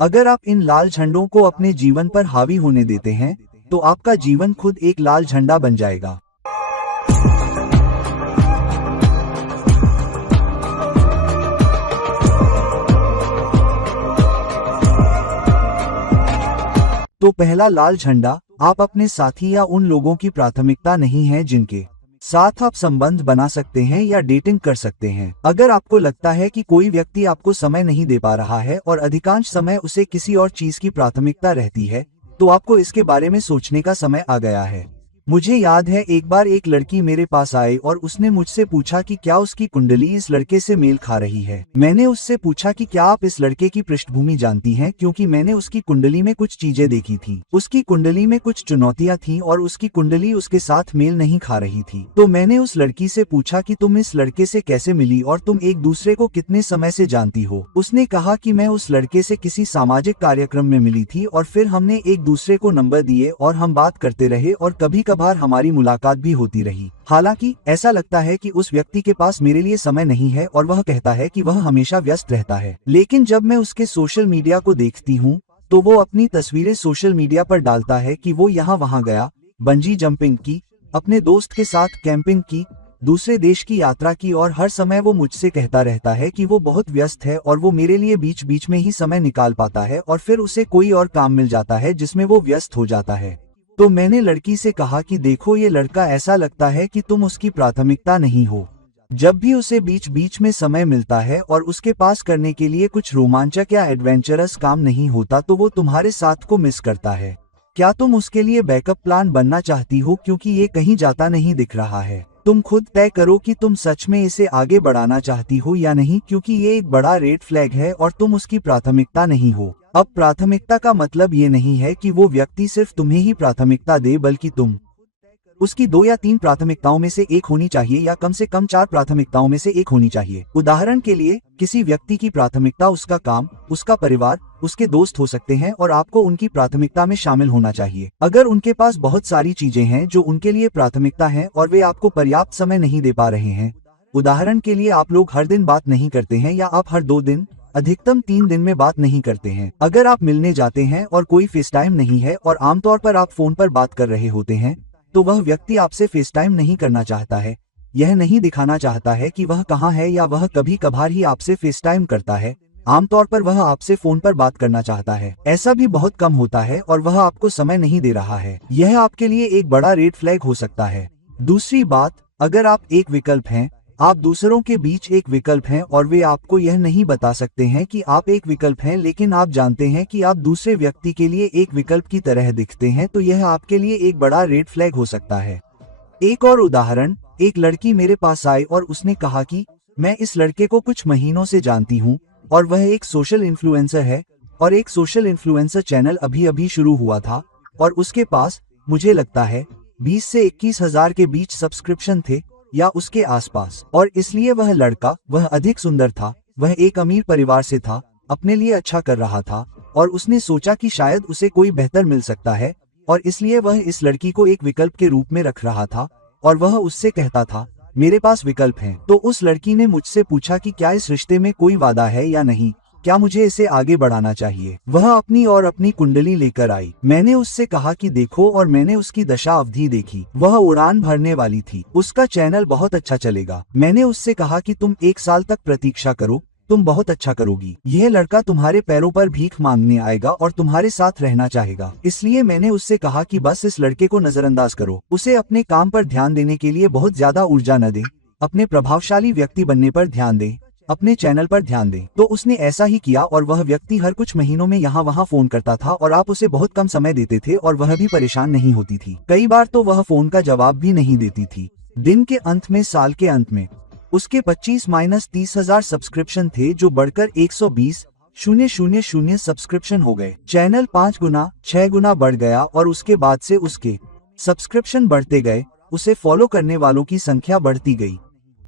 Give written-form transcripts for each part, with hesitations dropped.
अगर आप इन लाल झंडों को अपने जीवन पर हावी होने देते हैं तो आपका जीवन खुद एक लाल झंडा बन जाएगा। तो पहला लाल झंडा, आप अपने साथी या उन लोगों की प्राथमिकता नहीं हैं जिनके साथ आप संबंध बना सकते हैं या डेटिंग कर सकते हैं। अगर आपको लगता है कि कोई व्यक्ति आपको समय नहीं दे पा रहा है और अधिकांश समय उसे किसी और चीज की प्राथमिकता रहती है, तो आपको इसके बारे में सोचने का समय आ गया है। मुझे याद है एक बार एक लड़की मेरे पास आई और उसने मुझसे पूछा कि क्या उसकी कुंडली इस लड़के से मेल खा रही है। मैंने उससे पूछा कि क्या आप इस लड़के की पृष्ठभूमि जानती हैं, क्योंकि मैंने उसकी कुंडली में कुछ चीजें देखी थी। उसकी कुंडली में कुछ चुनौतियां थीं और उसकी कुंडली उसके साथ मेल नहीं खा रही थी। तो मैंने उस लड़की से पूछा कि तुम इस लड़के से कैसे मिली और तुम एक दूसरे को कितने समय से जानती हो। उसने कहा कि मैं उस लड़के से किसी सामाजिक कार्यक्रम में मिली थी और फिर हमने एक दूसरे को नंबर दिए और हम बात करते रहे और कभी कभार हमारी मुलाकात भी होती रही। हालांकि ऐसा लगता है कि उस व्यक्ति के पास मेरे लिए समय नहीं है और वह कहता है कि वह हमेशा व्यस्त रहता है। लेकिन जब मैं उसके सोशल मीडिया को देखती हूँ तो वो अपनी तस्वीरें सोशल मीडिया पर डालता है कि वो यहाँ वहाँ गया, बंजी जंपिंग की, अपने दोस्त के साथ कैंपिंग की, दूसरे देश की यात्रा की, और हर समय वो मुझसे कहता रहता है कि वो बहुत व्यस्त है और वो मेरे लिए बीच बीच में ही समय निकाल पाता है और फिर उसे कोई और काम मिल जाता है जिसमें वो व्यस्त हो जाता है। तो मैंने लड़की से कहा कि देखो, ये लड़का ऐसा लगता है कि तुम उसकी प्राथमिकता नहीं हो। जब भी उसे बीच बीच में समय मिलता है और उसके पास करने के लिए कुछ रोमांचक या एडवेंचरस काम नहीं होता तो वो तुम्हारे साथ को मिस करता है। क्या तुम उसके लिए बैकअप प्लान बनना चाहती हो, क्योंकि ये कहीं जाता नहीं दिख रहा है। तुम खुद तय करो कि तुम सच में इसे आगे बढ़ाना चाहती हो या नहीं, क्योंकि ये एक बड़ा रेड फ्लैग है और तुम उसकी प्राथमिकता नहीं हो। अब प्राथमिकता का मतलब ये नहीं है कि वो व्यक्ति सिर्फ तुम्हें ही प्राथमिकता दे, बल्कि तुम उसकी 2 या 3 प्राथमिकताओं में से एक होनी चाहिए या कम से कम 4 प्राथमिकताओं में से एक होनी चाहिए। उदाहरण के लिए, किसी व्यक्ति की प्राथमिकता उसका काम, उसका परिवार, उसके दोस्त हो सकते हैं और आपको उनकी प्राथमिकता में शामिल होना चाहिए। अगर उनके पास बहुत सारी चीजें हैं जो उनके लिए प्राथमिकता हैं और वे आपको पर्याप्त समय नहीं दे पा रहे हैं, उदाहरण के लिए आप लोग हर दिन बात नहीं करते हैं या आप हर 2 दिन, अधिकतम 3 दिन में बात नहीं करते हैं। अगर आप मिलने जाते हैं और कोई फेस टाइम नहीं है और आमतौर पर आप फोन पर बात कर रहे होते हैं, तो वह व्यक्ति आपसे फेस टाइम नहीं करना चाहता है। यह नहीं दिखाना चाहता है कि वह कहाँ है, या वह कभी कभार ही आपसे फेस टाइम करता है। आमतौर पर वह आपसे फोन पर बात करना चाहता है। ऐसा भी बहुत कम होता है और वह आपको समय नहीं दे रहा है। यह आपके लिए एक बड़ा रेड फ्लैग हो सकता है। दूसरी बात, अगर आप एक विकल्प हैं, आप दूसरों के बीच एक विकल्प हैं और वे आपको यह नहीं बता सकते हैं कि आप एक विकल्प हैं, लेकिन आप जानते हैं कि आप दूसरे व्यक्ति के लिए एक विकल्प की तरह दिखते हैं, तो यह आपके लिए एक बड़ा रेड फ्लैग हो सकता है। एक और उदाहरण, एक लड़की मेरे पास आई और उसने कहा कि मैं इस लड़के को कुछ महीनों से जानती हूँ और वह एक सोशल इन्फ्लुएंसर है और एक सोशल इन्फ्लुएंसर चैनल अभी अभी शुरू हुआ था और उसके पास, मुझे लगता है, 20 से 21 हजार के बीच सब्सक्रिप्शन थे या उसके आसपास। और इसलिए वह लड़का, वह अधिक सुंदर था, वह एक अमीर परिवार से था, अपने लिए अच्छा कर रहा था और उसने सोचा कि शायद उसे कोई बेहतर मिल सकता है और इसलिए वह इस लड़की को एक विकल्प के रूप में रख रहा था और वह उससे कहता था, मेरे पास विकल्प हैं। तो उस लड़की ने मुझसे पूछा कि क्या इस रिश्ते में कोई वादा है या नहीं, क्या मुझे इसे आगे बढ़ाना चाहिए। वह अपनी और अपनी कुंडली लेकर आई। मैंने उससे कहा कि देखो, और मैंने उसकी दशा अवधि देखी। वह उड़ान भरने वाली थी। उसका चैनल बहुत अच्छा चलेगा। मैंने उससे कहा कि तुम 1 साल तक प्रतीक्षा करो, तुम बहुत अच्छा करोगी। यह लड़का तुम्हारे पैरों पर भीख मांगने आएगा और तुम्हारे साथ रहना चाहेगा। इसलिए मैंने उससे कहा कि बस इस लड़के को नजरअंदाज करो, उसे अपने काम पर ध्यान देने के लिए बहुत ज्यादा ऊर्जा न दें, अपने प्रभावशाली व्यक्ति बनने पर ध्यान दें, अपने चैनल पर ध्यान दें। तो उसने ऐसा ही किया और वह व्यक्ति हर कुछ महीनों में यहाँ वहाँ फोन करता था और आप उसे बहुत कम समय देते थे और वह भी परेशान नहीं होती थी। कई बार तो वह फोन का जवाब भी नहीं देती थी। दिन के अंत में, साल के अंत में उसके 25-30 हजार सब्सक्रिप्शन थे, जो बढ़कर 120,000 सब्सक्रिप्शन हो गए। चैनल 5 गुना 6 गुना बढ़ गया और उसके बाद से उसके सब्सक्रिप्शन बढ़ते गए, उसे फॉलो करने वालों की संख्या बढ़ती गई।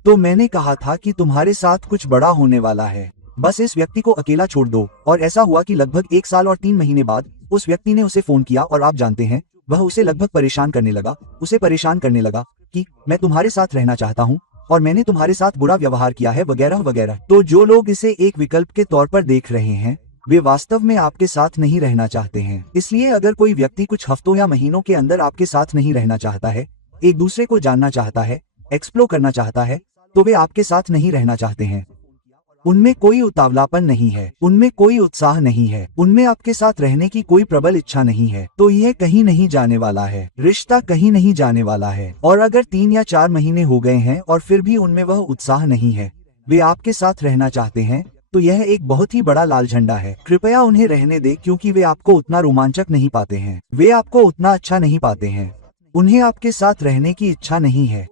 तो मैंने कहा था कि तुम्हारे साथ कुछ बड़ा होने वाला है, बस इस व्यक्ति को अकेला छोड़ दो। और ऐसा हुआ कि लगभग 1 साल और 3 महीने बाद उस व्यक्ति ने उसे फोन किया और आप जानते हैं, वह उसे लगभग परेशान करने लगा, उसे परेशान करने लगा कि मैं तुम्हारे साथ रहना चाहता हूँ और मैंने तुम्हारे साथ बुरा व्यवहार किया है, वगैरह वगैरह। तो जो लोग इसे एक विकल्प के तौर पर देख रहे हैं, वे वास्तव में आपके साथ नहीं रहना चाहते हैं। इसलिए अगर कोई व्यक्ति कुछ हफ्तों या महीनों के अंदर आपके साथ नहीं रहना चाहता है, एक दूसरे को जानना चाहता है, एक्सप्लोर करना चाहता है, तो वे आपके साथ नहीं रहना चाहते हैं। उनमें कोई उतावलापन नहीं है, उनमें कोई उत्साह नहीं है, उनमें आपके साथ रहने की कोई प्रबल इच्छा नहीं है। तो यह कहीं नहीं जाने वाला है, रिश्ता कहीं नहीं जाने वाला है। और अगर 3 या 4 महीने हो गए हैं और फिर भी उनमें वह उत्साह नहीं है, वे आपके साथ रहना चाहते हैं, तो यह एक बहुत ही बड़ा लाल झंडा है। कृपया उन्हें रहने दें, क्योंकि वे आपको उतना रोमांचक नहीं पाते हैं, वे आपको उतना अच्छा नहीं पाते हैं, उन्हें आपके साथ रहने की इच्छा नहीं है।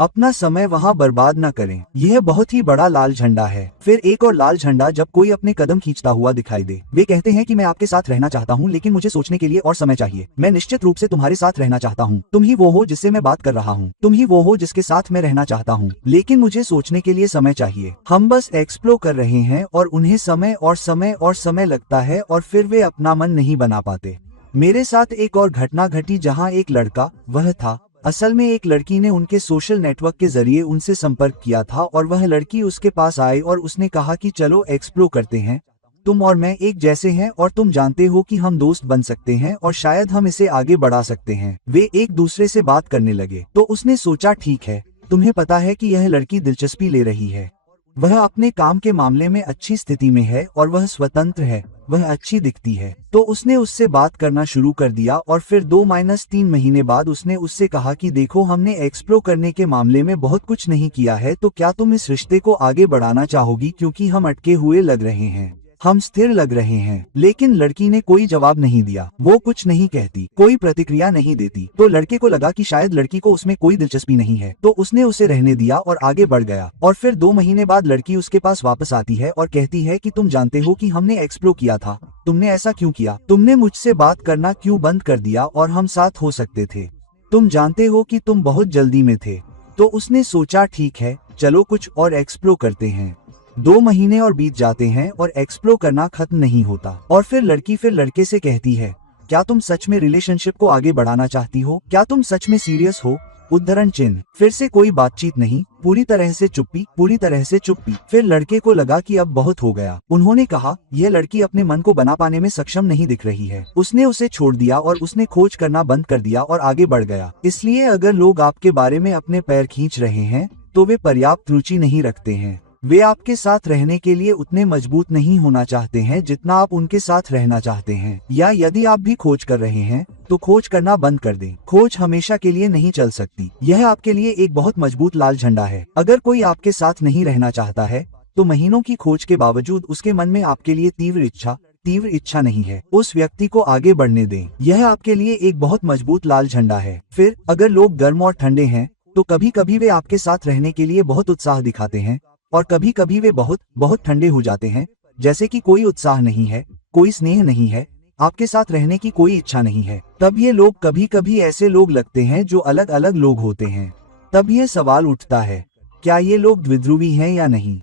अपना समय वहां बर्बाद न करें। यह बहुत ही बड़ा लाल झंडा है। फिर एक और लाल झंडा, जब कोई अपने कदम खींचता हुआ दिखाई दे। वे कहते हैं कि मैं आपके साथ रहना चाहता हूं, लेकिन मुझे सोचने के लिए और समय चाहिए। मैं निश्चित रूप से तुम्हारे साथ रहना चाहता हूं। तुम ही वो हो जिससे मैं बात कर रहा हूं, तुम ही वो हो जिसके साथ मैं रहना चाहता हूं, लेकिन मुझे सोचने के लिए समय चाहिए। हम बस एक्सप्लोर कर रहे हैं और उन्हें समय और समय और समय लगता है और फिर वे अपना मन नहीं बना पाते। मेरे साथ एक और घटना घटी जहाँ एक लड़का, वह था असल में एक लड़की ने उनके सोशल नेटवर्क के जरिए उनसे संपर्क किया था और वह लड़की उसके पास आई और उसने कहा कि चलो एक्सप्लोर करते हैं, तुम और मैं एक जैसे हैं और तुम जानते हो कि हम दोस्त बन सकते हैं और शायद हम इसे आगे बढ़ा सकते हैं। वे एक दूसरे से बात करने लगे। तो उसने सोचा, ठीक है, तुम्हें पता है कि यह लड़की दिलचस्पी ले रही है, वह अपने काम के मामले में अच्छी स्थिति में है और वह स्वतंत्र है, वह अच्छी दिखती है। तो उसने उससे बात करना शुरू कर दिया और फिर 2-3 महीने बाद उसने उससे कहा कि देखो, हमने एक्सप्लोर करने के मामले में बहुत कुछ नहीं किया है, तो क्या तुम इस रिश्ते को आगे बढ़ाना चाहोगी, क्योंकि हम अटके हुए लग रहे हैं, हम स्थिर लग रहे हैं। लेकिन लड़की ने कोई जवाब नहीं दिया, वो कुछ नहीं कहती, कोई प्रतिक्रिया नहीं देती। तो लड़के को लगा कि शायद लड़की को उसमें कोई दिलचस्पी नहीं है, तो उसने उसे रहने दिया और आगे बढ़ गया। और फिर 2 महीने बाद लड़की उसके पास वापस आती है और कहती है कि तुम जानते हो कि हमने एक्सप्लोर किया था, तुमने ऐसा क्यों किया, तुमने मुझसे बात करना क्यों बंद कर दिया और हम साथ हो सकते थे, तुम जानते हो कि तुम बहुत जल्दी में थे। तो उसने सोचा, ठीक है, चलो कुछ और एक्सप्लोर करते हैं। 2 महीने और बीत जाते हैं और एक्सप्लोर करना खत्म नहीं होता। और फिर लड़की फिर लड़के से कहती है, क्या तुम सच में रिलेशनशिप को आगे बढ़ाना चाहती हो, क्या तुम सच में सीरियस हो, उद्धरण चिन्ह। फिर से कोई बातचीत नहीं, पूरी तरह से चुप्पी, पूरी तरह से चुप्पी। फिर लड़के को लगा कि अब बहुत हो गया। उन्होंने कहा, यह लड़की अपने मन को बना पाने में सक्षम नहीं दिख रही है। उसने उसे छोड़ दिया और उसने खोज करना बंद कर दिया और आगे बढ़ गया। इसलिए अगर लोग आपके बारे में अपने पैर खींच रहे हैं, तो वे पर्याप्त रुचि नहीं रखते हैं। वे आपके साथ रहने के लिए उतने मजबूत नहीं होना चाहते हैं जितना आप उनके साथ रहना चाहते हैं। या यदि आप भी खोज कर रहे हैं, तो खोज करना बंद कर दें। खोज हमेशा के लिए नहीं चल सकती। यह आपके लिए एक बहुत मजबूत लाल झंडा है। अगर कोई आपके साथ नहीं रहना चाहता है, तो महीनों की खोज के बावजूद उसके मन में आपके लिए तीव्र इच्छा नहीं है, उस व्यक्ति को आगे बढ़ने दें। यह आपके लिए एक बहुत मजबूत लाल झंडा है। फिर अगर लोग गर्म और ठंडे हैं, तो कभी कभी वे आपके साथ रहने के लिए बहुत उत्साह दिखाते हैं और कभी कभी वे बहुत ठंडे हो जाते हैं, जैसे कि कोई उत्साह नहीं है, कोई स्नेह नहीं है, आपके साथ रहने की कोई इच्छा नहीं है। तब ये लोग कभी कभी ऐसे लोग लगते हैं जो अलग अलग लोग होते हैं। तब यह सवाल उठता है, क्या ये लोग द्विध्रुवी हैं या नहीं।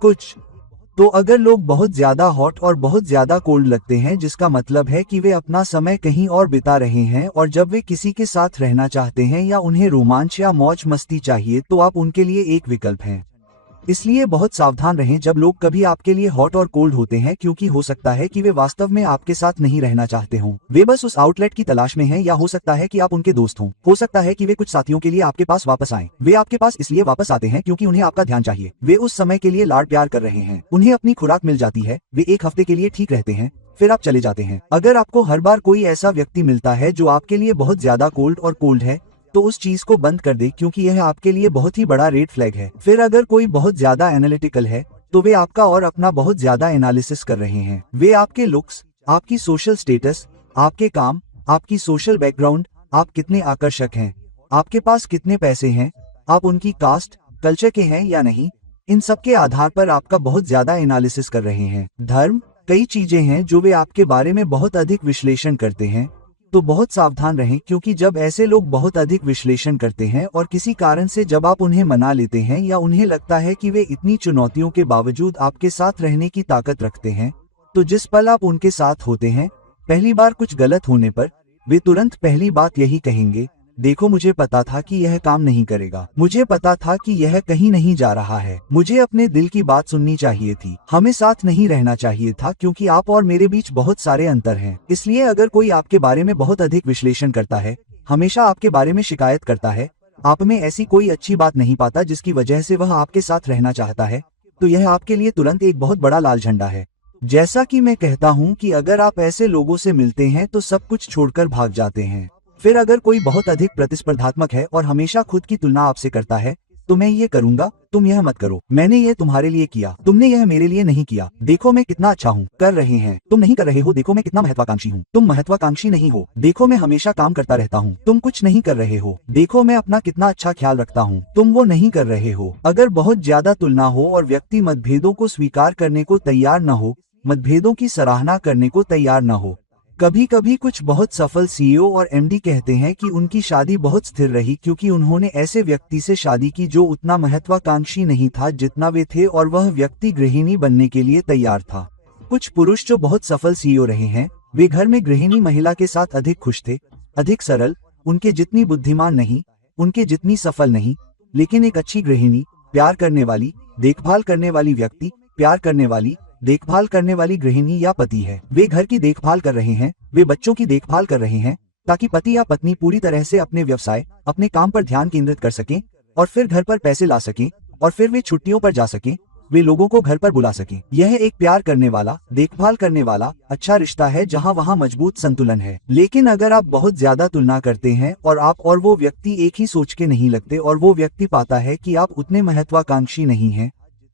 कुछ तो अगर लोग बहुत ज्यादा हॉट और बहुत ज्यादा कोल्ड लगते हैं, जिसका मतलब है कि वे अपना समय कहीं और बिता रहे हैं, और जब वे किसी के साथ रहना चाहते हैं या उन्हें रोमांच या मौज मस्ती चाहिए, तो आप उनके लिए एक विकल्प हैं। इसलिए बहुत सावधान रहें जब लोग कभी आपके लिए हॉट और कोल्ड होते हैं, क्योंकि हो सकता है कि वे वास्तव में आपके साथ नहीं रहना चाहते हों। वे बस उस आउटलेट की तलाश में हैं, या हो सकता है कि आप उनके दोस्त हों। हो सकता है कि वे कुछ साथियों के लिए आपके पास वापस आएं। वे आपके पास इसलिए वापस आते हैं क्योंकि उन्हें आपका ध्यान चाहिए। वे उस समय के लिए लाड प्यार कर रहे हैं, उन्हें अपनी खुराक मिल जाती है, वे एक हफ्ते के लिए ठीक रहते हैं, फिर आप चले जाते हैं। अगर आपको हर बार कोई ऐसा व्यक्ति मिलता है जो आपके लिए बहुत ज्यादा कोल्ड है, तो उस चीज को बंद कर दे, क्योंकि यह आपके लिए बहुत ही बड़ा रेड फ्लैग है। फिर अगर कोई बहुत ज्यादा एनालिटिकल है, तो वे आपका और अपना बहुत ज्यादा एनालिसिस कर रहे हैं। वे आपके लुक्स, आपकी सोशल स्टेटस, आपके काम, आपकी सोशल बैकग्राउंड, आप कितने आकर्षक हैं, आपके पास कितने पैसे हैं, आप उनकी कास्ट, कल्चर के हैं या नहीं, इन सब के आधार पर आपका बहुत ज्यादा एनालिसिस कर रहे हैं। धर्म, कई चीजें हैं जो वे आपके बारे में बहुत अधिक विश्लेषण करते हैं। तो बहुत सावधान रहें, क्योंकि जब ऐसे लोग बहुत अधिक विश्लेषण करते हैं और किसी कारण से जब आप उन्हें मना लेते हैं या उन्हें लगता है कि वे इतनी चुनौतियों के बावजूद आपके साथ रहने की ताकत रखते हैं, तो जिस पल आप उनके साथ होते हैं, पहली बार कुछ गलत होने पर वे तुरंत पहली बात यही कहेंगे, देखो मुझे पता था कि यह काम नहीं करेगा, मुझे पता था कि यह कहीं नहीं जा रहा है, मुझे अपने दिल की बात सुननी चाहिए थी, हमें साथ नहीं रहना चाहिए था क्योंकि आप और मेरे बीच बहुत सारे अंतर हैं। इसलिए अगर कोई आपके बारे में बहुत अधिक विश्लेषण करता है, हमेशा आपके बारे में शिकायत करता है, आप में ऐसी कोई अच्छी बात नहीं पाता जिसकी वजह से वह आपके साथ रहना चाहता है, तो यह आपके लिए तुरंत एक बहुत बड़ा लाल झंडा है। जैसा कि मैं कहता हूँ कि अगर आप ऐसे लोगों से मिलते हैं तो सब कुछ छोड़कर भाग जाते हैं। फिर अगर कोई बहुत अधिक प्रतिस्पर्धात्मक है और हमेशा खुद की तुलना आपसे करता है, तो मैं ये करूंगा, तुम यह मत करो, मैंने ये तुम्हारे लिए किया, तुमने यह मेरे लिए नहीं किया, देखो मैं कितना अच्छा हूँ, कर रहे हैं, तुम नहीं कर रहे हो, देखो मैं कितना महत्वाकांक्षी हूँ, तुम महत्वाकांक्षी नहीं हो, देखो मैं हमेशा काम करता रहता हूँ, तुम कुछ नहीं कर रहे हो, देखो मैं अपना कितना अच्छा ख्याल रखता हूँ, तुम वो नहीं कर रहे हो। अगर बहुत ज्यादा तुलना हो और व्यक्ति मतभेदों को स्वीकार करने को तैयार न हो, मतभेदों की सराहना करने को तैयार न हो। कभी कभी कुछ बहुत सफल सीईओ और एमडी कहते हैं कि उनकी शादी बहुत स्थिर रही क्योंकि उन्होंने ऐसे व्यक्ति से शादी की जो उतना महत्वाकांक्षी नहीं था जितना वे थे, और वह व्यक्ति गृहिणी बनने के लिए तैयार था। कुछ पुरुष जो बहुत सफल सीईओ रहे हैं, वे घर में गृहिणी महिला के साथ अधिक खुश थे, अधिक सरल, उनके जितनी बुद्धिमान नहीं, उनके जितनी सफल नहीं, लेकिन एक अच्छी गृहिणी, प्यार करने वाली, देखभाल करने वाली व्यक्ति, प्यार करने वाली, देखभाल करने वाली गृहिणी या पति है। वे घर की देखभाल कर रहे हैं, वे बच्चों की देखभाल कर रहे हैं, ताकि पति या पत्नी पूरी तरह से अपने व्यवसाय, अपने काम पर ध्यान केंद्रित कर सकें और फिर घर पर पैसे ला सकें, और फिर वे छुट्टियों पर जा सकें, वे लोगों को घर पर बुला सकें। यह एक प्यार करने वाला, देखभाल करने वाला अच्छा रिश्ता है जहां वहां मजबूत संतुलन है। लेकिन अगर आप बहुत ज्यादा तुलना करते हैं और आप और वो व्यक्ति एक ही सोच के नहीं लगते, और वो व्यक्ति पाता है कि आप उतने महत्वाकांक्षी नहीं हैं,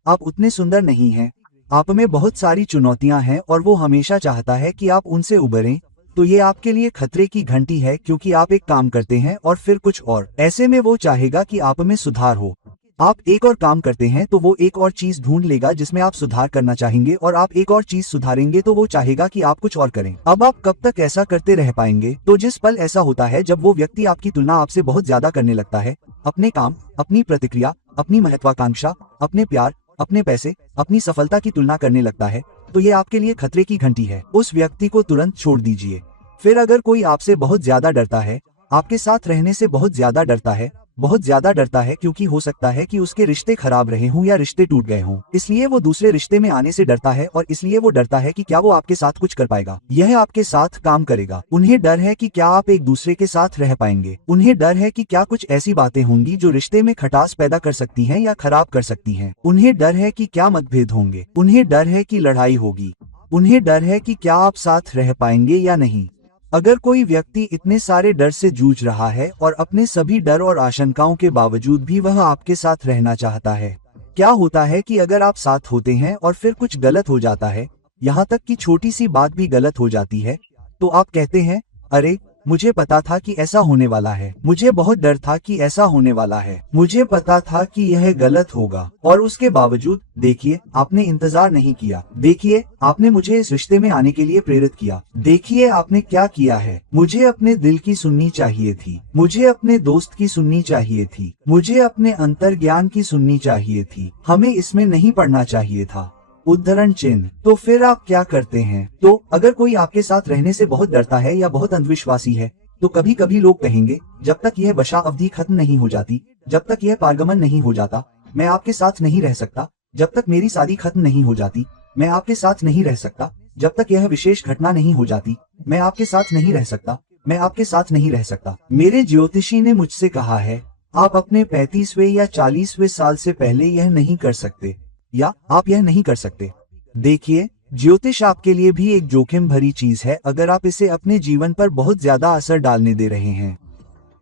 आप उतने सुंदर नहीं हैं, आप में बहुत सारी चुनौतियां हैं और वो हमेशा चाहता है कि आप उनसे उबरें, तो ये आपके लिए खतरे की घंटी है क्योंकि आप एक काम करते हैं और फिर कुछ और। ऐसे में वो चाहेगा कि आप में सुधार हो। आप एक और काम करते हैं तो वो एक और चीज ढूंढ लेगा जिसमें आप सुधार करना चाहेंगे, और आप एक और चीज सुधारेंगे तो वो चाहेगा कि आप कुछ और करें। अब आप कब तक ऐसा करते रह पाएंगे? तो जिस पल ऐसा होता है जब वो व्यक्ति आपकी तुलना आपसे बहुत ज्यादा करने लगता है, अपने काम, अपनी प्रतिक्रिया, अपनी महत्वाकांक्षा, अपने प्यार, अपने पैसे, अपनी सफलता की तुलना करने लगता है, तो ये आपके लिए खतरे की घंटी है। उस व्यक्ति को तुरंत छोड़ दीजिए। फिर अगर कोई आपसे बहुत ज्यादा डरता है, आपके साथ रहने से बहुत ज्यादा डरता है, बहुत ज्यादा डरता है क्योंकि हो सकता है कि उसके रिश्ते खराब रहे हों या रिश्ते टूट गए हों, इसलिए वो दूसरे रिश्ते में आने से डरता है, और इसलिए वो डरता है कि क्या वो आपके साथ कुछ कर पाएगा, यह आपके साथ काम करेगा। उन्हें डर है कि क्या आप एक दूसरे के साथ रह पाएंगे, उन्हें डर है कि क्या कुछ ऐसी बातें होंगी जो रिश्ते में खटास पैदा कर सकती हैं या खराब कर सकती हैं, उन्हें डर है कि क्या मतभेद होंगे, उन्हें डर है कि लड़ाई होगी, उन्हें डर है कि क्या आप साथ रह पाएंगे या नहीं। अगर कोई व्यक्ति इतने सारे डर से जूझ रहा है और अपने सभी डर और आशंकाओं के बावजूद भी वह आपके साथ रहना चाहता है, क्या होता है कि अगर आप साथ होते हैं और फिर कुछ गलत हो जाता है, यहाँ तक कि छोटी सी बात भी गलत हो जाती है, तो आप कहते हैं, अरे मुझे पता था कि ऐसा होने वाला है, मुझे बहुत डर था कि ऐसा होने वाला है, मुझे पता था कि यह गलत होगा, और उसके बावजूद देखिए आपने इंतजार नहीं किया, देखिए आपने मुझे इस रिश्ते में आने के लिए प्रेरित किया, देखिए आपने क्या किया है। मुझे अपने दिल की सुननी चाहिए थी, मुझे अपने दोस्त की सुननी चाहिए थी, मुझे अपने अंतर्ज्ञान की सुननी चाहिए थी, हमें इसमें नहीं पड़ना चाहिए था। उद्धरण चिन्ह। तो फिर आप क्या करते हैं? तो अगर कोई आपके साथ रहने से बहुत डरता है या बहुत अंधविश्वासी है, तो कभी कभी लोग कहेंगे, जब तक यह बशा अवधि खत्म नहीं हो जाती, जब तक यह पारगमन नहीं हो जाता, मैं आपके साथ नहीं रह सकता, जब तक मेरी शादी खत्म नहीं हो जाती, मैं आपके साथ नहीं रह सकता, जब तक यह विशेष घटना नहीं हो जाती, मैं आपके साथ नहीं रह सकता, मैं आपके साथ नहीं रह सकता। मेरे ज्योतिषी ने मुझसे कहा है, आप अपने 35वें या 40वें साल से पहले यह नहीं कर सकते, या आप यह नहीं कर सकते। देखिए, ज्योतिष आपके लिए भी एक जोखिम भरी चीज है अगर आप इसे अपने जीवन पर बहुत ज्यादा असर डालने दे रहे हैं।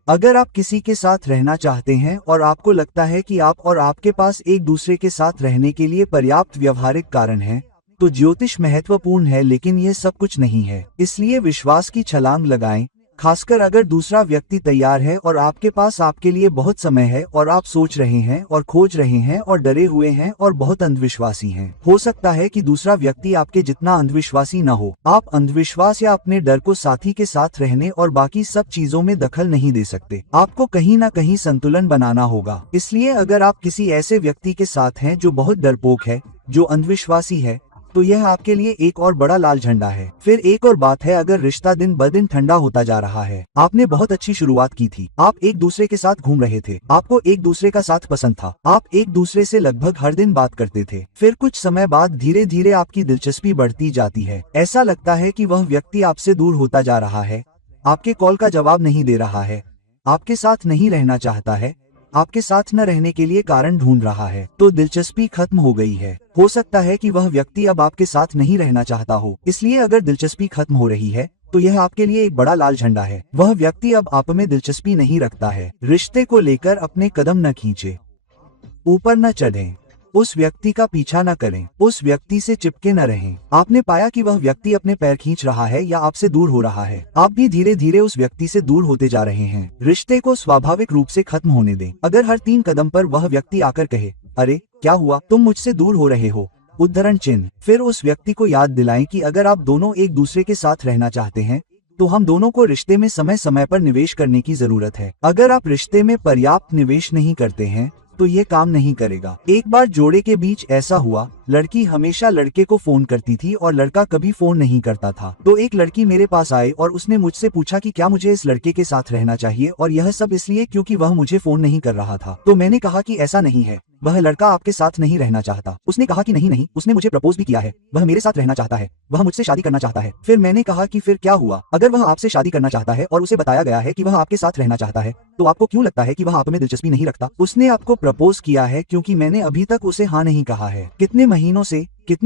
अगर आप किसी के साथ रहना चाहते हैं और आपको लगता है कि आप और आपके पास एक दूसरे के साथ रहने के लिए पर्याप्त व्यवहारिक कारण हैं, तो ज्योतिष महत्वपूर्ण है, लेकिन यह सब कुछ नहीं है। इसलिए विश्वास की छलांग लगाएं, खासकर अगर दूसरा व्यक्ति तैयार है और आपके पास आपके लिए बहुत समय है और आप सोच रहे हैं और खोज रहे हैं और डरे हुए हैं और बहुत अंधविश्वासी हैं। हो सकता है कि दूसरा व्यक्ति आपके जितना अंधविश्वासी न हो। आप अंधविश्वास या अपने डर को साथी के साथ रहने और बाकी सब चीजों में दखल नहीं दे सकते। आपको कहीं ना कहीं संतुलन बनाना होगा। इसलिए अगर आप किसी ऐसे व्यक्ति के साथ हैं जो बहुत डरपोक है, जो अंधविश्वासी है, तो यह आपके लिए एक और बड़ा लाल झंडा है। फिर एक और बात है, अगर रिश्ता दिन ब दिन ठंडा होता जा रहा है, आपने बहुत अच्छी शुरुआत की थी, आप एक दूसरे के साथ घूम रहे थे, आपको एक दूसरे का साथ पसंद था, आप एक दूसरे से लगभग हर दिन बात करते थे, फिर कुछ समय बाद धीरे धीरे आपकी दिलचस्पी बढ़ती जाती है। ऐसा लगता है कि वह व्यक्ति आपसे दूर होता जा रहा है, आपके कॉल का जवाब नहीं दे रहा है, आपके साथ नहीं रहना चाहता है, आपके साथ न रहने के लिए कारण ढूंढ रहा है। तो दिलचस्पी खत्म हो गई है। हो सकता है कि वह व्यक्ति अब आपके साथ नहीं रहना चाहता हो। इसलिए अगर दिलचस्पी खत्म हो रही है तो यह आपके लिए एक बड़ा लाल झंडा है। वह व्यक्ति अब आप में दिलचस्पी नहीं रखता है। रिश्ते को लेकर अपने कदम न खींचे, ऊपर न चढ़ें, उस व्यक्ति का पीछा न करें, उस व्यक्ति से चिपके न रहें। आपने पाया कि वह व्यक्ति अपने पैर खींच रहा है या आपसे दूर हो रहा है, आप भी धीरे धीरे उस व्यक्ति से दूर होते जा रहे हैं। रिश्ते को स्वाभाविक रूप से खत्म होने दें। अगर हर 3 कदम पर वह व्यक्ति आकर कहे, अरे क्या हुआ, तुम मुझसे दूर हो रहे हो, उद्धरण चिन्ह, फिर उस व्यक्ति को याद दिलाएं कि अगर आप दोनों एक दूसरे के साथ रहना चाहते हैं तो हम दोनों को रिश्ते में समय समय पर निवेश करने की जरूरत है। अगर आप रिश्ते में पर्याप्त निवेश नहीं करते हैं तो ये काम नहीं करेगा। एक बार जोड़े के बीच ऐसा हुआ, लड़की हमेशा लड़के को फोन करती थी और लड़का कभी फोन नहीं करता था। तो एक लड़की मेरे पास आई और उसने मुझसे पूछा कि क्या मुझे इस लड़के के साथ रहना चाहिए, और यह सब इसलिए क्योंकि वह मुझे फोन नहीं कर रहा था। तो मैंने कहा कि ऐसा नहीं है, वह लड़का आपके साथ नहीं रहना चाहता। उसने कहा कि नहीं नहीं, उसने मुझे प्रपोज भी किया है, वह मेरे साथ रहना चाहता है, वह मुझसे शादी करना चाहता है। फिर मैंने कहा कि फिर क्या हुआ, अगर वह आपसे शादी करना चाहता है और उसे बताया गया है कि वह आपके साथ रहना चाहता है, तो आपको क्यों लगता है कि वह आप में दिलचस्पी नहीं रखता? उसने आपको प्रपोज किया है क्योंकि मैंने अभी तक उसे हाँ नहीं कहा है। कितने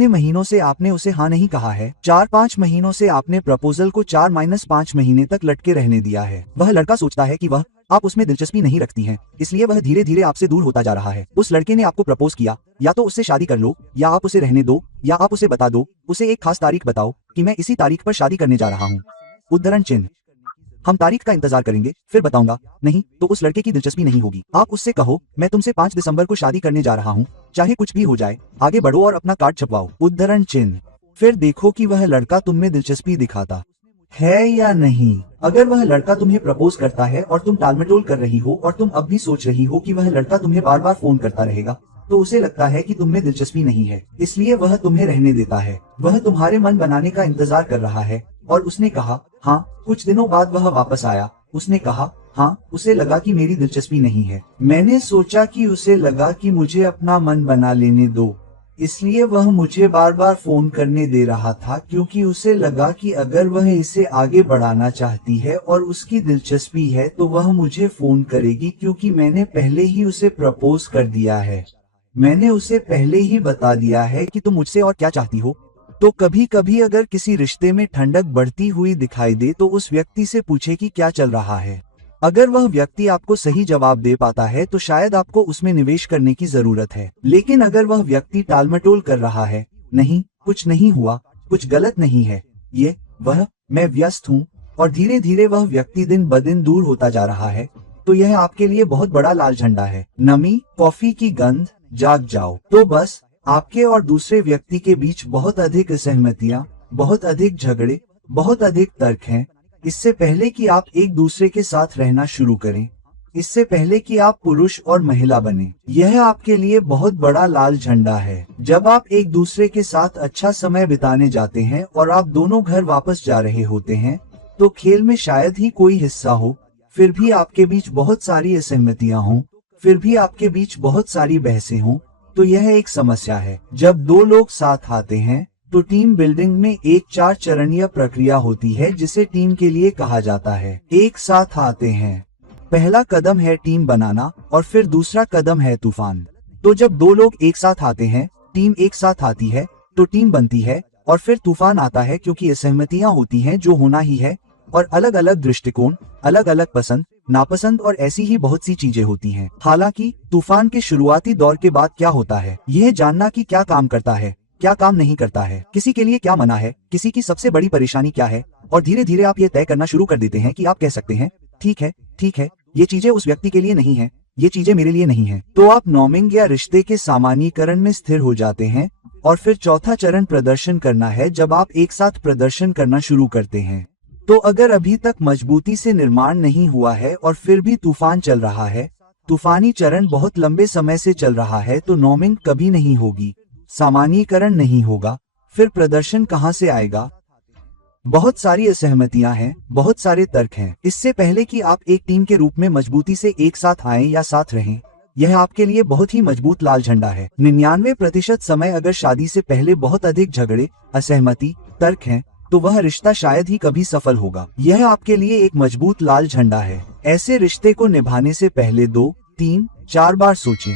महीनों से आपने उसे हाँ नहीं कहा है? 4-5 महीनों से आपने प्रपोजल को 4-5 महीने तक लटके रहने दिया है। वह लड़का सोचता है कि वह आप उसमें दिलचस्पी नहीं रखती हैं, इसलिए वह धीरे धीरे आपसे दूर होता जा रहा है। उस लड़के ने आपको प्रपोज किया, या तो उससे शादी कर लो, या आप उसे रहने दो, या आप उसे बता दो, उसे एक खास तारीख बताओ कि मैं इसी तारीख पर शादी करने जा रहा हूँ, उद्धरण चिन्ह, हम तारीख का इंतजार करेंगे, फिर बताऊंगा। नहीं तो उस लड़के की दिलचस्पी नहीं होगी। आप उससे कहो, मैं तुमसे 5 दिसंबर को शादी करने जा रहा हूँ, चाहे कुछ भी हो जाए, आगे बढ़ो और अपना कार्ड छपवाओ, उद्धरण चिन्ह। फिर देखो कि वह लड़का तुम में दिलचस्पी दिखाता है या नहीं। अगर वह लड़का तुम्हें प्रपोज करता है और तुम टालमटोल कर रही हो और तुम अब भी सोच रही हो कि वह लड़का तुम्हें बार बार फोन करता रहेगा, तो उसे लगता है कि तुम में दिलचस्पी नहीं है, इसलिए वह तुम्हें रहने देता है। वह तुम्हारे मन बनाने का इंतजार कर रहा है। और उसने कहा हाँ, कुछ दिनों बाद वह वापस आया, उसने कहा हाँ, उसे लगा कि मेरी दिलचस्पी नहीं है। मैंने सोचा कि उसे लगा कि मुझे अपना मन बना लेने दो, इसलिए वह मुझे बार बार फोन करने दे रहा था, क्योंकि उसे लगा कि अगर वह इसे आगे बढ़ाना चाहती है और उसकी दिलचस्पी है तो वह मुझे फोन करेगी, क्योंकि मैंने पहले ही उसे प्रपोज कर दिया है, मैंने उसे पहले ही बता दिया है कि तुम मुझसे और क्या चाहती हो। तो कभी कभी अगर किसी रिश्ते में ठंडक बढ़ती हुई दिखाई दे तो उस व्यक्ति से पूछे कि क्या चल रहा है। अगर वह व्यक्ति आपको सही जवाब दे पाता है तो शायद आपको उसमें निवेश करने की जरूरत है। लेकिन अगर वह व्यक्ति टालमटोल कर रहा है, नहीं, कुछ नहीं हुआ, कुछ गलत नहीं है, ये वह, मैं व्यस्त हूँ, और धीरे धीरे वह व्यक्ति दिन ब दिन दूर होता जा रहा है, तो यह आपके लिए बहुत बड़ा लाल झंडा है। नमी, कॉफी की गंध, जाग जाओ। तो बस आपके और दूसरे व्यक्ति के बीच बहुत अधिक असहमतियां, बहुत अधिक झगड़े, बहुत अधिक तर्क हैं। इससे पहले कि आप एक दूसरे के साथ रहना शुरू करें, इससे पहले कि आप पुरुष और महिला बने, यह आपके लिए बहुत बड़ा लाल झंडा है। जब आप एक दूसरे के साथ अच्छा समय बिताने जाते हैं और आप दोनों घर वापस जा रहे होते हैं, तो खेल में शायद ही कोई हिस्सा हो, फिर भी आपके बीच बहुत सारी असहमतियां हों, फिर भी आपके बीच बहुत सारी बहसें हों, तो यह एक समस्या है। जब 2 लोग साथ आते हैं तो टीम बिल्डिंग में एक 4 चरणीय प्रक्रिया होती है जिसे टीम के लिए कहा जाता है। एक साथ आते हैं, पहला कदम है टीम बनाना और फिर दूसरा कदम है तूफान। तो जब 2 लोग एक साथ आते हैं, टीम एक साथ आती है, तो टीम बनती है, और फिर तूफान आता है, क्योंकि असहमतियां होती हैं जो होना ही है, और अलग अलग दृष्टिकोण, अलग अलग पसंद नापसंद और ऐसी ही बहुत सी चीजें होती हैं। हालांकि तूफान के शुरुआती दौर के बाद क्या होता है, यह जानना कि क्या काम करता है, क्या काम नहीं करता है, किसी के लिए क्या मना है, किसी की सबसे बड़ी परेशानी क्या है, और धीरे धीरे आप ये तय करना शुरू कर देते हैं कि आप कह सकते हैं, ठीक है, ये चीजें उस व्यक्ति के लिए नहीं है, ये चीजें मेरे लिए नहीं है। तो आप नॉर्मिंग या रिश्ते के सामान्यीकरण में स्थिर हो जाते हैं। और फिर चौथा चरण प्रदर्शन करना है। जब आप एक साथ प्रदर्शन करना शुरू करते हैं, तो अगर अभी तक मजबूती से निर्माण नहीं हुआ है और फिर भी तूफान चल रहा है, तूफानी चरण बहुत लंबे समय से चल रहा है, तो नॉर्मिंग कभी नहीं होगी, सामान्यीकरण नहीं होगा, फिर प्रदर्शन कहां से आएगा? बहुत सारी असहमतियां हैं, बहुत सारे तर्क हैं। इससे पहले कि आप एक टीम के रूप में मजबूती से एक साथ आएं या साथ रहें, यह आपके लिए बहुत ही मजबूत लाल झंडा है। 99% समय अगर शादी से पहले बहुत अधिक झगड़े, असहमति, तर्क हैं, तो वह रिश्ता शायद ही कभी सफल होगा। यह आपके लिए एक मजबूत लाल झंडा है। ऐसे रिश्ते को निभाने से पहले 2, 3, 4 बार सोचें।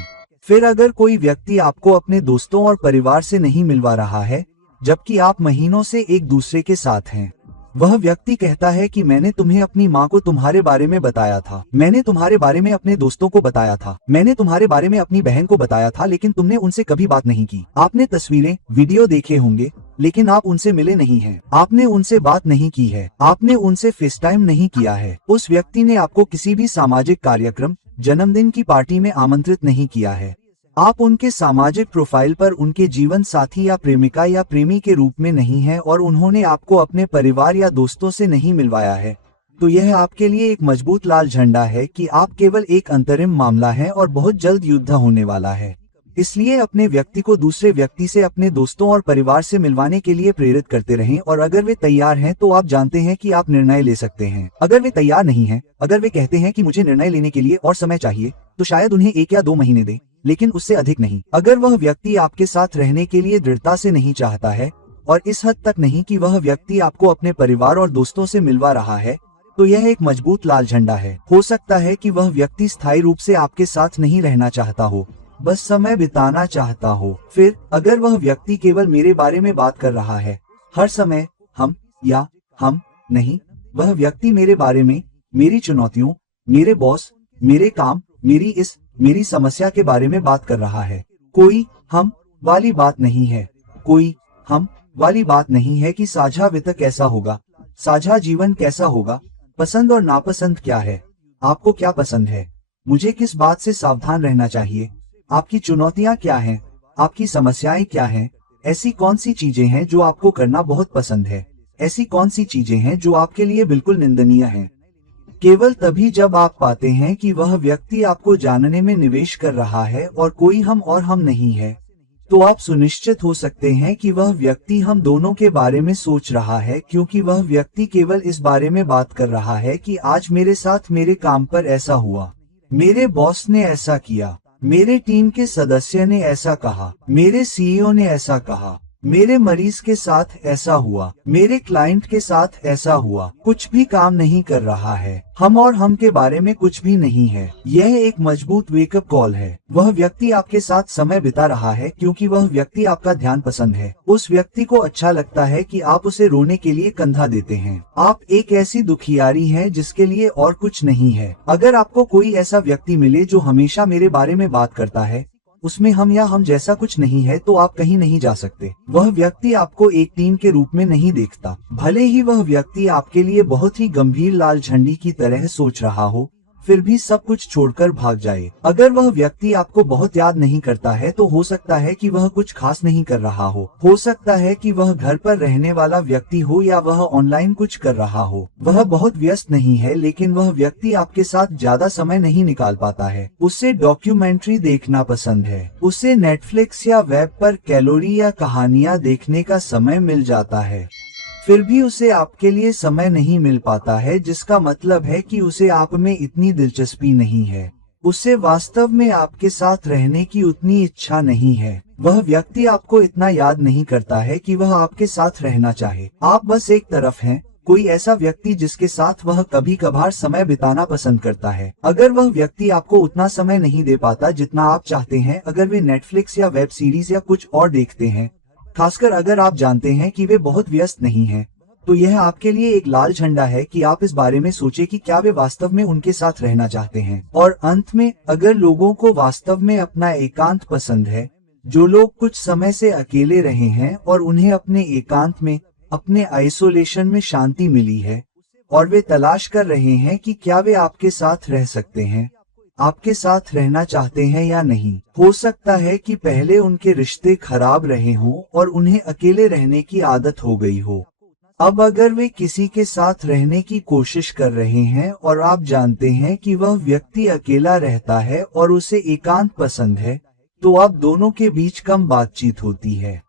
फिर अगर कोई व्यक्ति आपको अपने दोस्तों और परिवार से नहीं मिलवा रहा है, जबकि आप महीनों से एक दूसरे के साथ हैं, वह व्यक्ति कहता है कि मैंने तुम्हें अपनी माँ को तुम्हारे बारे में बताया था, मैंने तुम्हारे बारे में अपने दोस्तों को बताया था, मैंने तुम्हारे बारे में अपनी बहन को बताया था, लेकिन तुमने उनसे कभी बात नहीं की। आपने तस्वीरें, वीडियो देखे होंगे, लेकिन आप उनसे मिले नहीं हैं। आपने उनसे बात नहीं की है, आपने उनसे फेस टाइम नहीं किया है। उस व्यक्ति ने आपको किसी भी सामाजिक कार्यक्रम, जन्मदिन की पार्टी में आमंत्रित नहीं किया है। आप उनके सामाजिक प्रोफाइल पर उनके जीवन साथी या प्रेमिका या प्रेमी के रूप में नहीं हैं और उन्होंने आपको अपने परिवार या दोस्तों से नहीं मिलवाया है। तो यह आपके लिए एक मजबूत लाल झंडा है कि आप केवल एक अंतरिम मामला हैं और बहुत जल्द युद्ध होने वाला है। इसलिए अपने व्यक्ति को दूसरे व्यक्ति से अपने दोस्तों और परिवार से मिलवाने के लिए प्रेरित करते रहें, और अगर वे तैयार हैं तो आप जानते हैं कि आप निर्णय ले सकते हैं। अगर वे तैयार नहीं हैं, अगर वे कहते हैं कि मुझे निर्णय लेने के लिए और समय चाहिए, तो शायद उन्हें 1 या 2 महीने दें, लेकिन उससे अधिक नहीं। अगर वह व्यक्ति आपके साथ रहने के लिए दृढ़ता से नहीं चाहता है, और इस हद तक नहीं कि वह व्यक्ति आपको अपने परिवार और दोस्तों से मिलवा रहा है, तो यह एक मजबूत लाल झंडा है। हो सकता है कि वह व्यक्ति स्थायी रूप से आपके साथ नहीं रहना चाहता हो, बस समय बिताना चाहता हो। फिर अगर वह व्यक्ति केवल मेरे बारे में बात कर रहा है, हर समय हम या हम नहीं, वह व्यक्ति मेरे बारे में, मेरी चुनौतियों, मेरे बॉस, मेरे काम, मेरी समस्या के बारे में बात कर रहा है। कोई हम वाली बात नहीं है, कोई हम वाली बात नहीं है कि साझा वित्त कैसा होगा, साझा जीवन कैसा होगा, पसंद और नापसंद क्या है, आपको क्या पसंद है, मुझे किस बात से सावधान रहना चाहिए, आपकी चुनौतियां क्या हैं, आपकी समस्याएं क्या हैं, ऐसी कौन सी चीजें हैं जो आपको करना बहुत पसंद है, ऐसी कौन सी चीजें हैं जो आपके लिए बिल्कुल निंदनीय हैं। केवल तभी जब आप पाते हैं कि वह व्यक्ति आपको जानने में निवेश कर रहा है और कोई हम और हम नहीं है, तो आप सुनिश्चित हो सकते हैं कि वह व्यक्ति हम दोनों के बारे में सोच रहा है, क्योंकि वह व्यक्ति केवल इस बारे में बात कर रहा है कि आज मेरे साथ मेरे काम पर ऐसा हुआ, मेरे बॉस ने ऐसा किया, मेरे टीम के सदस्य ने ऐसा कहा, मेरे सीईओ ने ऐसा कहा, मेरे मरीज के साथ ऐसा हुआ, मेरे क्लाइंट के साथ ऐसा हुआ। कुछ भी काम नहीं कर रहा है, हम और हम के बारे में कुछ भी नहीं है। यह एक मजबूत वेकअप कॉल है। वह व्यक्ति आपके साथ समय बिता रहा है क्योंकि वह व्यक्ति आपका ध्यान पसंद है। उस व्यक्ति को अच्छा लगता है कि आप उसे रोने के लिए कंधा देते हैं। आप एक ऐसी दुखियारी हैं जिसके लिए और कुछ नहीं है। अगर आपको कोई ऐसा व्यक्ति मिले जो हमेशा मेरे बारे में बात करता है, उसमें हम या हम जैसा कुछ नहीं है, तो आप कहीं नहीं जा सकते। वह व्यक्ति आपको एक टीम के रूप में नहीं देखता, भले ही वह व्यक्ति आपके लिए बहुत ही गंभीर लाल झंडी की तरह सोच रहा हो, फिर भी सब कुछ छोड़कर भाग जाए। अगर वह व्यक्ति आपको बहुत याद नहीं करता है, तो हो सकता है कि वह कुछ खास नहीं कर रहा हो सकता है कि वह घर पर रहने वाला व्यक्ति हो या वह ऑनलाइन कुछ कर रहा हो। वह बहुत व्यस्त नहीं है, लेकिन वह व्यक्ति आपके साथ ज्यादा समय नहीं निकाल पाता है। उसे डॉक्यूमेंट्री देखना पसंद है, उसे नेटफ्लिक्स या वेब पर कैलोरी या कहानियां देखने का समय मिल जाता है, फिर भी उसे आपके लिए समय नहीं मिल पाता है, जिसका मतलब है कि उसे आप में इतनी दिलचस्पी नहीं है। उसे वास्तव में आपके साथ रहने की उतनी इच्छा नहीं है। वह व्यक्ति आपको इतना याद नहीं करता है कि वह आपके साथ रहना चाहे। आप बस एक तरफ हैं, कोई ऐसा व्यक्ति जिसके साथ वह कभी कभार समय बिताना पसंद करता है। अगर वह व्यक्ति आपको उतना समय नहीं दे पाता जितना आप चाहते हैं, अगर वे नेटफ्लिक्स या वेब सीरीज या कुछ और देखते हैं, खासकर अगर आप जानते हैं कि वे बहुत व्यस्त नहीं हैं, तो यह आपके लिए एक लाल झंडा है कि आप इस बारे में सोचें कि क्या वे वास्तव में उनके साथ रहना चाहते हैं। और अंत में, अगर लोगों को वास्तव में अपना एकांत पसंद है, जो लोग कुछ समय से अकेले रहे हैं और उन्हें अपने एकांत में, अपने आइसोलेशन में शांति मिली है, और वे तलाश कर रहे हैं कि क्या वे आपके साथ रह सकते हैं, आपके साथ रहना चाहते हैं या नहीं। हो सकता है कि पहले उनके रिश्ते खराब रहे हों और उन्हें अकेले रहने की आदत हो गई हो। अब अगर वे किसी के साथ रहने की कोशिश कर रहे हैं और आप जानते हैं कि वह व्यक्ति अकेला रहता है और उसे एकांत पसंद है, तो आप दोनों के बीच कम बातचीत होती है।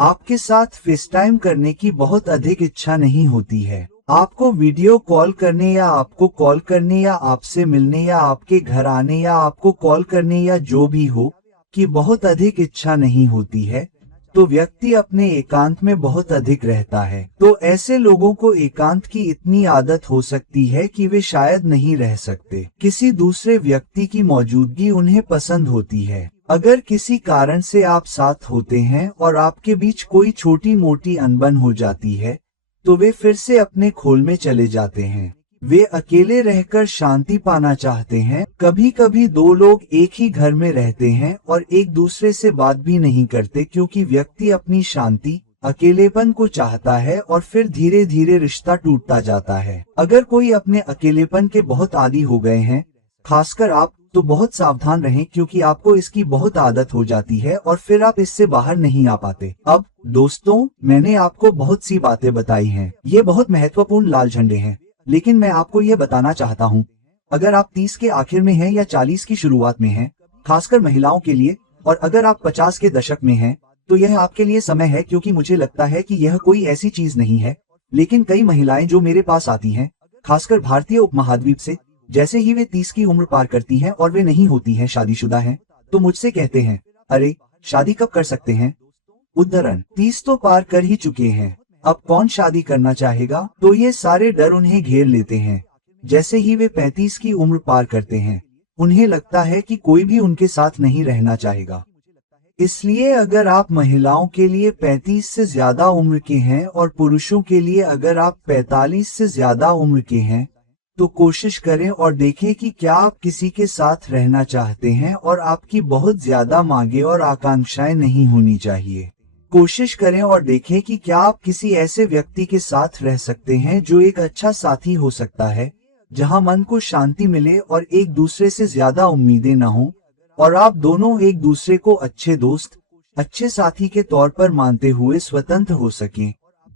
आपके साथ फेस टाइम करने की बहुत अधिक इच्छा नहीं होती है। आपको वीडियो कॉल करने या आपको कॉल करने या आपसे मिलने या आपके घर आने या आपको कॉल करने या जो भी हो कि बहुत अधिक इच्छा नहीं होती है, तो व्यक्ति अपने एकांत में बहुत अधिक रहता है। तो ऐसे लोगों को एकांत की इतनी आदत हो सकती है कि वे शायद नहीं रह सकते। किसी दूसरे व्यक्ति की मौजूदगी उन्हें पसंद होती है। अगर किसी कारण से आप साथ होते हैं और आपके बीच कोई छोटी मोटी अनबन हो जाती है, तो वे फिर से अपने खोल में चले जाते हैं। वे अकेले रहकर शांति पाना चाहते हैं। कभी कभी दो लोग एक ही घर में रहते हैं और एक दूसरे से बात भी नहीं करते, क्योंकि व्यक्ति अपनी शांति, अकेलेपन को चाहता है और फिर धीरे धीरे रिश्ता टूटता जाता है। अगर कोई अपने अकेलेपन के बहुत आदी हो गए हैं, खासकर आप, तो बहुत सावधान रहें, क्योंकि आपको इसकी बहुत आदत हो जाती है और फिर आप इससे बाहर नहीं आ पाते। अब दोस्तों, मैंने आपको बहुत सी बातें बताई हैं। ये बहुत महत्वपूर्ण लाल झंडे हैं, लेकिन मैं आपको यह बताना चाहता हूँ, अगर आप 30 के आखिर में हैं या 40 की शुरुआत में हैं, खासकर महिलाओं के लिए, और अगर आप 50 के दशक में हैं, तो यह आपके लिए समय है, क्योंकि मुझे लगता है कि यह कोई ऐसी चीज नहीं है, लेकिन कई महिलाएं जो मेरे पास आती हैं, खासकर भारतीय उपमहाद्वीप से, जैसे ही वे 30 की उम्र पार करती हैं और वे नहीं होती हैं शादीशुदा हैं, तो मुझसे कहते हैं, अरे शादी कब कर सकते हैं? उद्धरण, 30 तो पार कर ही चुके हैं, अब कौन शादी करना चाहेगा? तो ये सारे डर उन्हें घेर लेते हैं। जैसे ही वे 35 की उम्र पार करते हैं, उन्हें लगता है कि कोई भी उनके साथ नहीं रहना चाहेगा। इसलिए अगर आप महिलाओं के लिए 35 से ज्यादा उम्र के हैं और पुरुषों के लिए अगर आप 45 से ज्यादा उम्र के हैं, तो कोशिश करें और देखें कि क्या आप किसी के साथ रहना चाहते हैं और आपकी बहुत ज्यादा मांगे और आकांक्षाएं नहीं होनी चाहिए। कोशिश करें और देखें कि क्या आप किसी ऐसे व्यक्ति के साथ रह सकते हैं जो एक अच्छा साथी हो सकता है, जहां मन को शांति मिले और एक दूसरे से ज्यादा उम्मीदें न हो, और आप दोनों एक दूसरे को अच्छे दोस्त, अच्छे साथी के तौर पर मानते हुए स्वतंत्र हो सकें।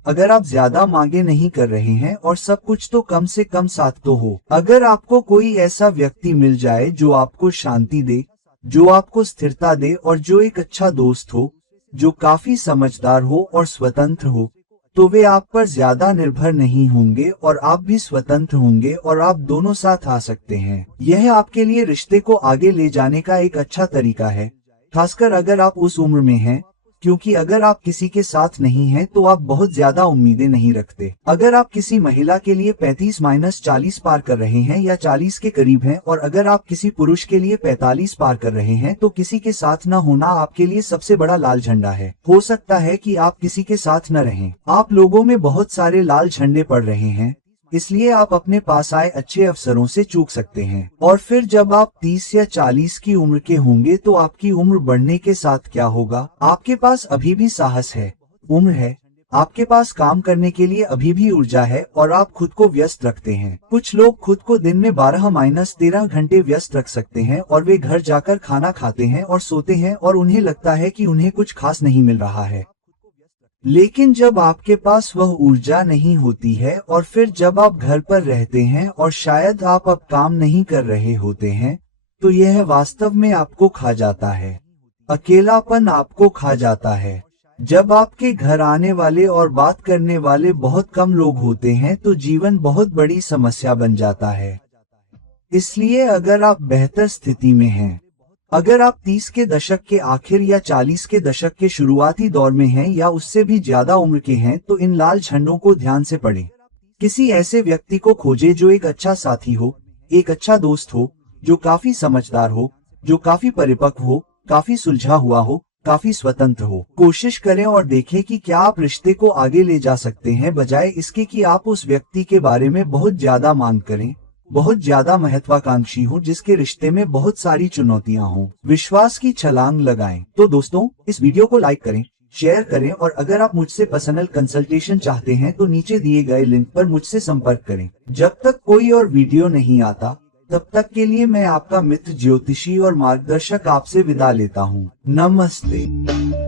अगर आप ज्यादा मांगे नहीं कर रहे हैं और सब कुछ, तो कम से कम साथ तो हो। अगर आपको कोई ऐसा व्यक्ति मिल जाए जो आपको शांति दे, जो आपको स्थिरता दे और जो एक अच्छा दोस्त हो, जो काफी समझदार हो और स्वतंत्र हो, तो वे आप पर ज्यादा निर्भर नहीं होंगे और आप भी स्वतंत्र होंगे और आप दोनों साथ आ सकते हैं। यह आपके लिए रिश्ते को आगे ले जाने का एक अच्छा तरीका है, खासकर अगर आप उस उम्र में हैं, क्योंकि अगर आप किसी के साथ नहीं हैं तो आप बहुत ज्यादा उम्मीदें नहीं रखते। अगर आप किसी महिला के लिए 35-40 पार कर रहे हैं या 40 के करीब हैं, और अगर आप किसी पुरुष के लिए 45 पार कर रहे हैं, तो किसी के साथ न होना आपके लिए सबसे बड़ा लाल झंडा है। हो सकता है कि आप किसी के साथ न रहें। आप लोगों में बहुत सारे लाल झंडे पड़ रहे हैं, इसलिए आप अपने पास आए अच्छे अवसरों से चूक सकते हैं। और फिर जब आप 30 या 40 की उम्र के होंगे, तो आपकी उम्र बढ़ने के साथ क्या होगा? आपके पास अभी भी साहस है, उम्र है, आपके पास काम करने के लिए अभी भी ऊर्जा है और आप खुद को व्यस्त रखते हैं। कुछ लोग खुद को दिन में 12-13 घंटे व्यस्त रख सकते हैं और वे घर जाकर खाना खाते हैं और सोते हैं और उन्हें लगता है कि उन्हें कुछ खास नहीं मिल रहा है। लेकिन जब आपके पास वह ऊर्जा नहीं होती है और फिर जब आप घर पर रहते हैं और शायद आप अब काम नहीं कर रहे होते हैं, तो यह वास्तव में आपको खा जाता है। अकेलापन आपको खा जाता है। जब आपके घर आने वाले और बात करने वाले बहुत कम लोग होते हैं, तो जीवन बहुत बड़ी समस्या बन जाता है। इसलिए अगर आप बेहतर स्थिति में हैं, अगर आप 30 के दशक के आखिर या 40 के दशक के शुरुआती दौर में हैं या उससे भी ज्यादा उम्र के हैं, तो इन लाल झंडों को ध्यान से पढ़ें। किसी ऐसे व्यक्ति को खोजें जो एक अच्छा साथी हो, एक अच्छा दोस्त हो, जो काफी समझदार हो, जो काफी परिपक्व हो, काफी सुलझा हुआ हो, काफी स्वतंत्र हो। कोशिश करें और देखें कि क्या आप रिश्ते को आगे ले जा सकते हैं, बजाय इसके कि आप उस व्यक्ति के बारे में बहुत ज्यादा मांग करें, बहुत ज्यादा महत्वाकांक्षी हो, जिसके रिश्ते में बहुत सारी चुनौतियां हों। विश्वास की छलांग लगाएं। तो दोस्तों, इस वीडियो को लाइक करें, शेयर करें, और अगर आप मुझसे पर्सनल कंसल्टेशन चाहते हैं तो नीचे दिए गए लिंक पर मुझसे संपर्क करें। जब तक कोई और वीडियो नहीं आता, तब तक के लिए मैं आपका मित्र ज्योतिषी और मार्गदर्शक आपसे विदा लेता हूँ। नमस्ते।